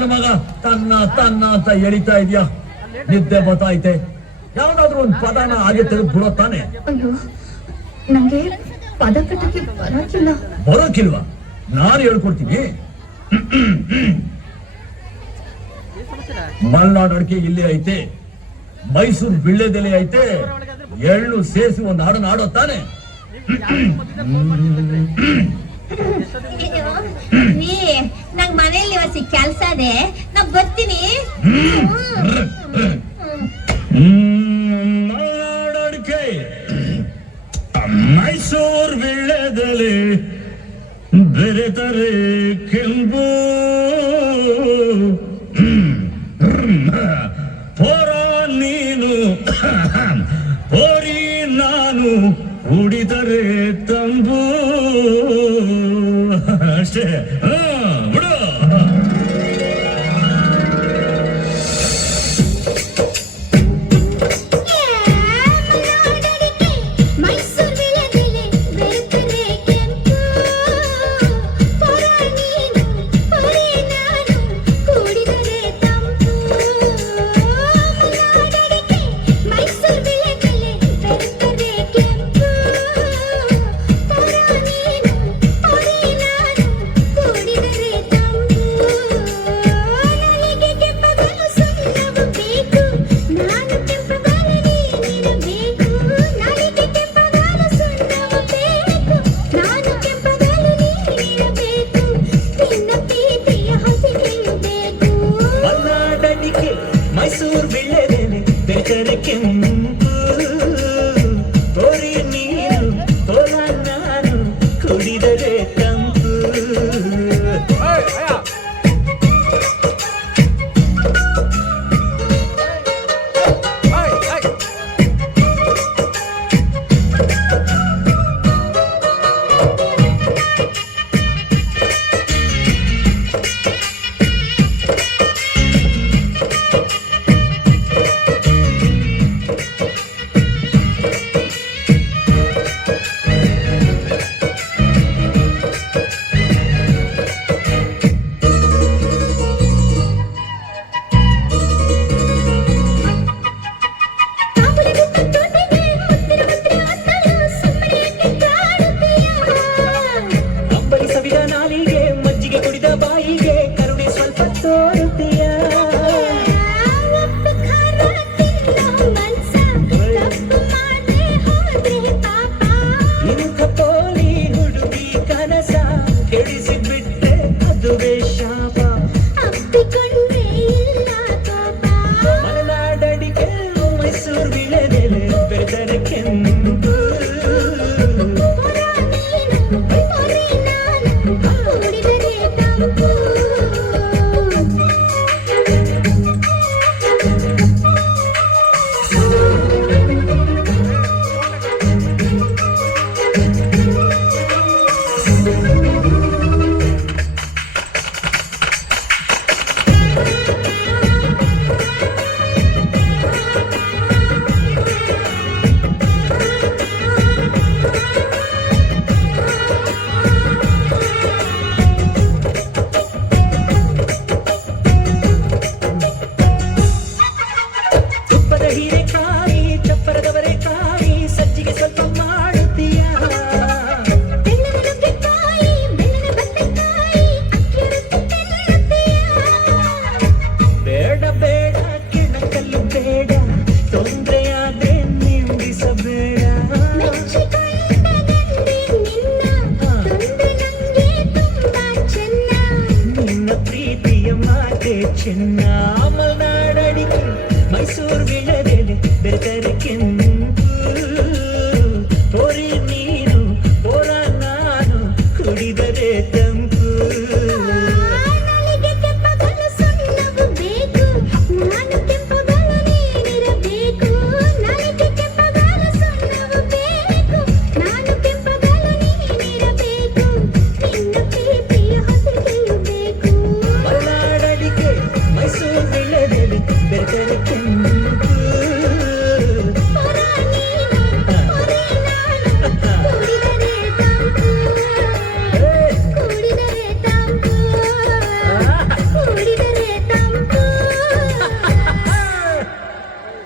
ನನ್ನ ಮಗ ತನ್ನ ತನ್ನ ಅಂತ ಎಳಿತಾ ಇದೆಯಾ? ನಿದ್ದೆ ಬತ್ತೈತೆ. ಯಾವ್ದಾದ್ರು ಒಂದು ಪದನ ಹಾಗೆ ತೆಗೆದು ಬಿಡೋ ತಾನೆ. ಅಯ್ಯೋ, ನಂಗೆ ಪದ ಕಟ್ಟಕ್ಕೆ ಬರೋಕಿಲ್ವಾ? ನಾನು ಹೇಳ್ಕೊಡ್ತೀನಿ. ಮಲ್ನಾಡ್ ಅಡಿಕೆ ಇಲ್ಲೇ ಐತೆ, ಮೈಸೂರು ಬಿಳ್ಳೆದೆಲೆ ಐತೆ, ಎಳ್ಳು ಸೇರಿಸಿ ಒಂದು ಹಾಡನ್ನು ಆಡೋ ತಾನೆ. ನಂಗ್ ಮನೇಲಿ ಕೆಲ್ಸ ಇದೆ, ನಾ ಬರ್ತೀನಿ. ಮಲ್ನಾಡ್ ಅಡಿಕೆ, ಮೈಸೂರು ಬಿಳ್ಳೆದೆಲೆ, ಬೆರೆತರೆ ಕೆಂಪು, ಪೋರ ನೀನು ಪೋರಿ ನಾನು, ಕುಡಿದರೆ ತಂಬು. ಅಷ್ಟೇ, ಬಿಡು. ಮೈಸೂರು ಬಿಳ್ಳೆದೆಲೆ, ಬೆರೆತರೆ ಕೆಂಪು, ಪೋರಿ ನೀನು ಪೋರ ನಾನು, ಕುಡಿದರೆ ತಂಪು. ಚಿನ್ನ ಮಲ್ನಾಡಡಿಕೆ ಮೈಸೂರು ಬಿಳದೆಲೆ ಬೆರೆತರೆ ಕೆಂಪು ಪೋರಿ ನೀನು ಪೋರ ನಾನು ಕುಡಿದರೆ ತಂಪು